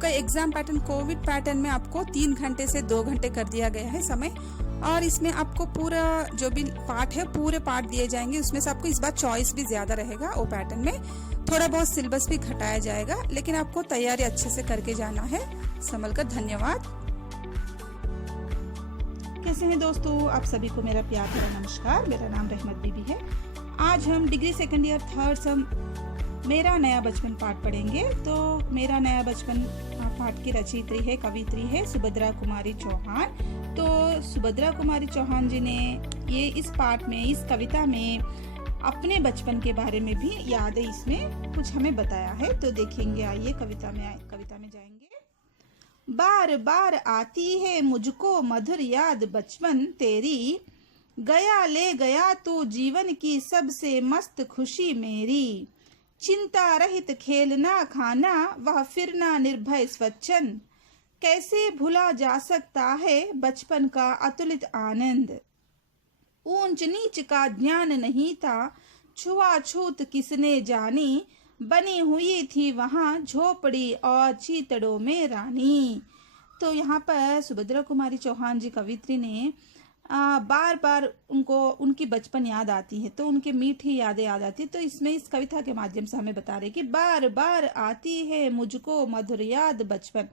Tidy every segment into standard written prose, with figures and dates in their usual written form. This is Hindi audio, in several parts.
आपका एग्जाम पैटर्न कोविड पैटर्न में आपको 3 घंटे से 2 घंटे कर दिया गया है समय। और इसमें आपको पूरा जो भी पार्ट है पूरे पार्ट दिए जाएंगे। उसमें से आपको इस बार चॉइस भी ज्यादा रहेगा। वो पैटर्न में थोड़ा बहुत सिलेबस भी घटाया जाएगा, लेकिन आपको तैयारी अच्छे से करके जाना है। संभल कर। धन्यवाद। कैसे हैं दोस्तों? आप सभी को मेरा प्यार भरा नमस्कार। मेरा नाम रहमत बीबी है। आज हम डिग्री सेकंड ईयर थर्ड सम मेरा नया बचपन पाठ पढ़ेंगे। तो मेरा नया बचपन पाठ की रचयित्री है, कवित्री है सुभद्रा कुमारी चौहान। तो सुभद्रा कुमारी चौहान जी ने ये इस पाठ में, इस कविता में अपने बचपन के बारे में भी यादें इसमें कुछ हमें बताया है। तो देखेंगे, आइए कविता में जाएंगे। बार बार आती है मुझको मधुर याद बचपन तेरी, गया ले गया तू जीवन की सबसे मस्त खुशी मेरी। चिंता रहित खेलना खाना वह फिरना निर्भय स्वच्छंद, कैसे भुला जा सकता है बचपन का अतुलित आनंद। ऊंच नीच का ज्ञान नहीं था, छुआछूत किसने जानी, बनी हुई थी वहां झोपड़ी और चीतड़ों में रानी। तो यहाँ पर सुभद्रा कुमारी चौहान जी कवित्री ने बार बार उनको उनकी बचपन याद आती है, तो उनके मीठी यादें याद आती है। तो इसमें इस कविता के माध्यम से हमें बता रहे कि बार बार आती है मुझको मधुर याद बचपन।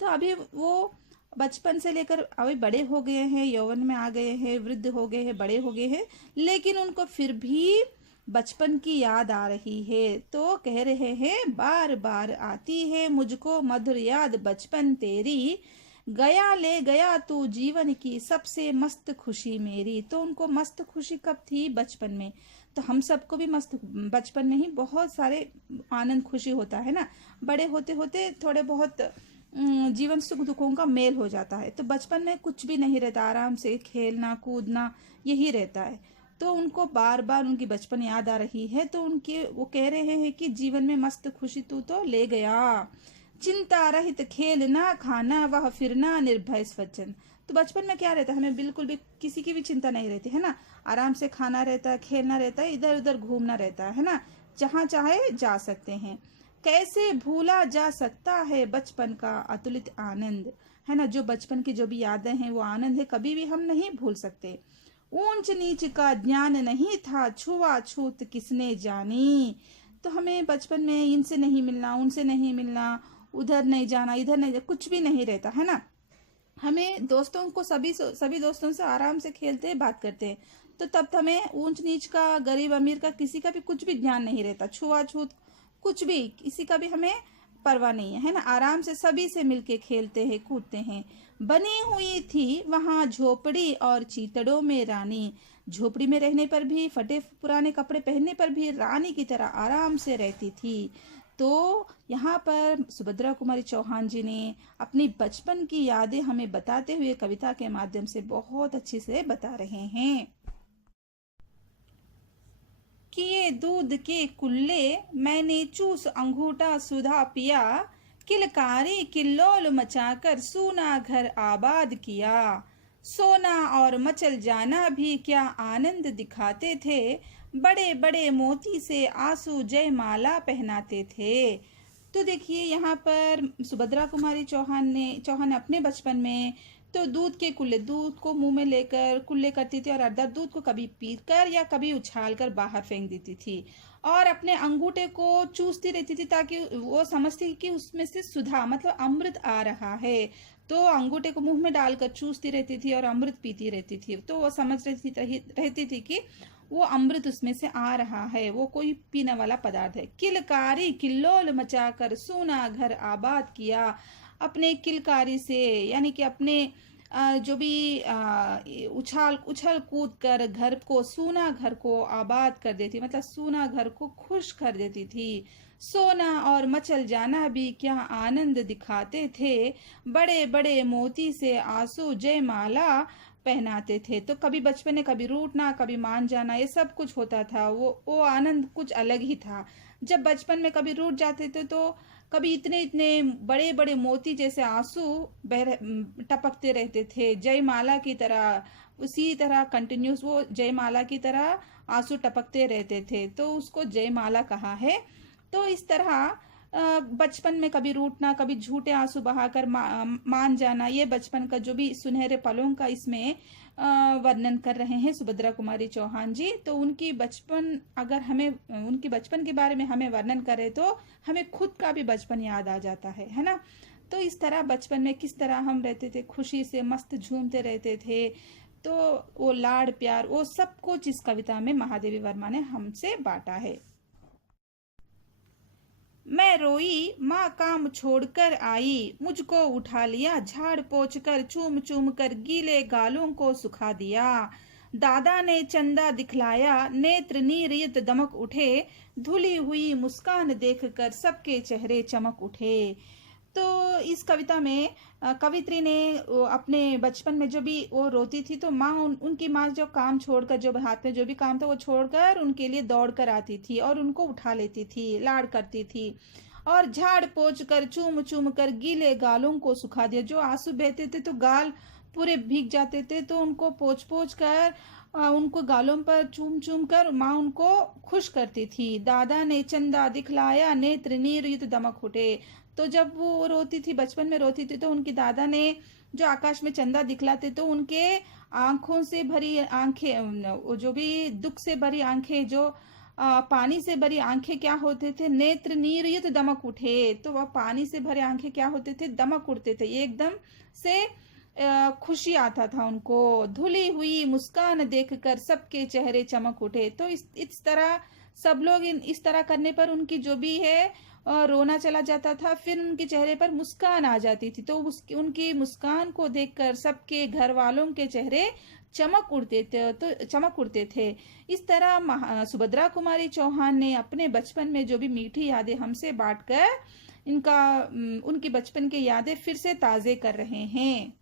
तो अभी वो बचपन से लेकर अभी बड़े हो गए हैं, यौवन में आ गए हैं, वृद्ध हो गए हैं, बड़े हो गए हैं, लेकिन उनको फिर भी बचपन की याद आ रही है। तो कह रहे हैं बार बार आती है मुझको मधुर याद बचपन तेरी, गया ले गया तू जीवन की सबसे मस्त खुशी मेरी। तो उनको मस्त खुशी कब थी? बचपन में। तो हम सबको भी मस्त बचपन में ही बहुत सारे आनंद खुशी होता है ना। बड़े होते होते थोड़े बहुत जीवन सुख दुखों का मेल हो जाता है। तो बचपन में कुछ भी नहीं रहता, आराम से खेलना कूदना यही रहता है। तो उनको बार बार उनकी बचपन याद आ रही है। तो वो कह रहे हैं कि जीवन में मस्त खुशी तू तो ले गया, चिंता रहित खेलना खाना वह फिरना निर्भय स्वच्छंद। तो बचपन में क्या रहता है? हमें बिल्कुल भी किसी की भी चिंता नहीं रहती है ना। आराम से खाना रहता है, खेलना रहता है, इधर उधर घूमना रहता है ना। जहाँ चाहे जा सकते हैं। कैसे भूला जा सकता है बचपन का अतुलित आनंद, है ना। जो बचपन की जो भी यादें हैं वो आनंद है, कभी भी हम नहीं भूल सकते। ऊंच नीच का ज्ञान नहीं था, छुआछूत किसने जानी। तो हमें बचपन में इनसे नहीं मिलना, उनसे नहीं मिलना, उधर नहीं जाना, इधर नहीं जाना, कुछ भी नहीं रहता है ना। हमें दोस्तों को सभी दोस्तों से आराम से खेलते हैं, बात करते हैं। तो तब हमें ऊंच नीच का, गरीब अमीर का, किसी का भी कुछ भी ज्ञान नहीं रहता। छुआछूत कुछ भी, किसी का भी हमें परवाह नहीं है ना। आराम से सभी से मिलके खेलते हैं कूदते हैं। बनी हुई थी वहां झोपड़ी और चीतड़ों में रानी। झोपड़ी में रहने पर भी, फटे पुराने कपड़े पहनने पर भी रानी की तरह आराम से रहती थी। तो यहाँ पर सुभद्रा कुमारी चौहान जी ने अपनी बचपन की यादें हमें बताते हुए कविता के माध्यम से बहुत अच्छे से बता रहे हैं। किए दूध के कुल्ले मैंने चूस अंगूठा सुधा पिया, किलकारी किल्लोल मचाकर सूना घर आबाद किया। सोना और मचल जाना भी क्या आनंद दिखाते थे, बड़े बड़े मोती से आंसू जयमाला पहनाते थे। तो देखिए यहाँ पर सुभद्रा कुमारी चौहान अपने बचपन में तो दूध के कुल्ले, दूध को मुंह में लेकर कुल्ले करती थी और अर्धा दूध को कभी पीकर या कभी उछाल कर बाहर फेंक देती थी। और अपने अंगूठे को चूसती रहती थी ताकि वो समझती थी कि उसमें से सुधा मतलब अमृत आ रहा है। तो अंगूठे को मुंह में डालकर चूसती रहती थी और अमृत पीती रहती थी। तो वो समझ रहती थी कि वो अमृत उसमें से आ रहा है, वो कोई पीने वाला पदार्थ है। किलकारी किल्लोल मचाकर सूना घर आबाद किया। अपने किलकारी से यानी कि अपने जो भी उछल कूद कर घर को, सूना घर को आबाद कर देती, मतलब सूना घर को खुश कर देती थी। सोना और मचल जाना भी क्या आनंद दिखाते थे, बड़े बड़े मोती से आंसू जयमाला पहनाते थे। तो कभी बचपन में कभी रूठना, कभी मान जाना, ये सब कुछ होता था। वो आनंद कुछ अलग ही था। जब बचपन में कभी रूठ जाते थे तो कभी इतने इतने बड़े बड़े मोती जैसे आंसू टपकते रहते थे, जयमाला की तरह। उसी तरह कंटिन्यूस वो जयमाला की तरह आंसू टपकते रहते थे, तो उसको जयमाला कहा है। तो इस तरह बचपन में कभी रूठना, कभी झूठे आंसू बहाकर मान जाना, ये बचपन का जो भी सुनहरे पलों का इसमें वर्णन कर रहे हैं सुभद्रा कुमारी चौहान जी। तो उनकी बचपन, अगर हमें उनकी बचपन के बारे में हमें वर्णन करें तो हमें खुद का भी बचपन याद आ जाता है ना। तो इस तरह बचपन में किस तरह हम रहते थे, खुशी से मस्त झूमते रहते थे। तो वो लाड़ प्यार, वो सब कुछ इस कविता में महादेवी वर्मा ने हमसे बांटा है। मैं रोई, माँ काम छोड़कर आई, मुझको उठा लिया, झाड़ पोंछ कर चूम चूम कर गीले गालों को सुखा दिया। दादा ने चंदा दिखलाया, नेत्र नीरियत दमक उठे, धुली हुई मुस्कान देखकर सबके चेहरे चमक उठे। तो इस कविता में कवित्री ने अपने बचपन में जो भी वो रोती थी तो माँ उनकी माँ जो काम छोड़कर, जो हाथ में जो भी काम था वो छोड़कर उनके लिए दौड़ कर आती थी और उनको उठा लेती थी, लाड़ करती थी और झाड़ पोंछ कर चूम चूम कर गीले गालों को सुखा दिया। जो आंसू बहते थे तो गाल पूरे भीग जाते थे, तो उनको पोंछ पोंछ कर उनको गालों पर चूम चूम कर माँ उनको खुश करती थी। दादा ने चंदा दिखलाया, नेत्र नीर दमक उठे। तो जब वो रोती थी, बचपन में रोती थी, तो उनकी दादा ने जो आकाश में चंदा दिखलाते तो उनके आंखों से भरी आंखें, जो भी दुख से भरी आंखें, जो पानी से भरी आंखें क्या होते थे, नेत्र नीरयुत दमक उठे। तो वह पानी से भरे आंखें क्या होते थे, दमक उठते थे, एकदम से खुशी आता था उनको। धुली हुई मुस्कान देखकर सबके चेहरे चमक उठे। तो इस तरह सब लोग इस तरह करने पर उनकी जो भी है रोना चला जाता था, फिर उनके चेहरे पर मुस्कान आ जाती थी। तो उनकी मुस्कान को देखकर सबके घर वालों के चेहरे चमक उड़ते थे। इस तरह सुभद्रा कुमारी चौहान ने अपने बचपन में जो भी मीठी यादें हमसे बांटकर उनकी बचपन की यादें फिर से ताजे कर रहे हैं।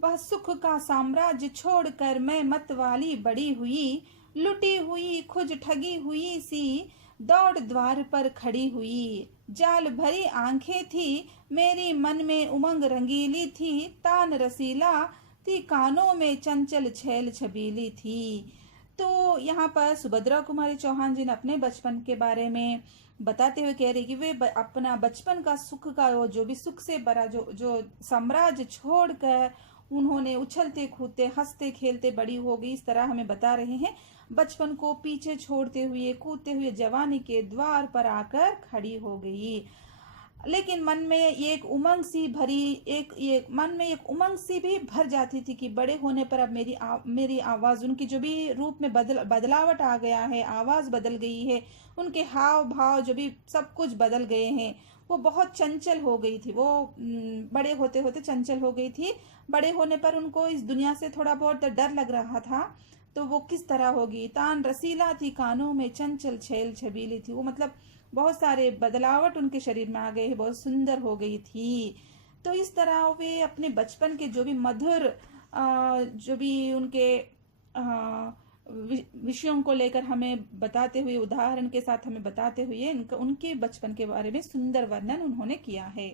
वह सुख का साम्राज्य छोड़कर मैं मतवाली बड़ी हुई, लुटी हुई खुज ठगी हुई सी दौड़ द्वार पर खड़ी हुई। जाल भरी आंखें थी मेरी, मन में उमंग रंगीली थी, तान रसीला थी कानों में चंचल छैल छबीली थी। तो यहाँ पर सुभद्रा कुमारी चौहान जी ने अपने बचपन के बारे में बताते हुए कह रही कि वे अपना बचपन का सुख का वो जो भी सुख से भरा जो साम्राज्य छोड़कर उन्होंने उछलते कूदते हंसते खेलते बड़ी हो गई। इस तरह हमें बता रहे हैं, बचपन को पीछे छोड़ते हुए कूदते हुए जवानी के द्वार पर आकर खड़ी हो गई। लेकिन मन में एक उमंग सी भी भर जाती थी कि बड़े होने पर अब मेरी आवाज, उनकी जो भी रूप में बदलावट आ गया है, आवाज बदल गई है, उनके हाव भाव जो भी सब कुछ बदल गए हैं। वो बहुत चंचल हो गई थी, वो बड़े होते होते चंचल हो गई थी। बड़े होने पर उनको इस दुनिया से थोड़ा बहुत डर लग रहा था। तो वो किस तरह होगी, तान रसीला थी कानों में चंचल छैल छबीली थी। वो मतलब बहुत सारे बदलावट उनके शरीर में आ गए, बहुत सुंदर हो गई थी। तो इस तरह वे अपने बचपन के जो भी मधुर जो भी उनके विषयों को लेकर हमें बताते हुए, उदाहरण के साथ हमें बताते हुए उनके बचपन के बारे में सुंदर वर्णन उन्होंने किया है।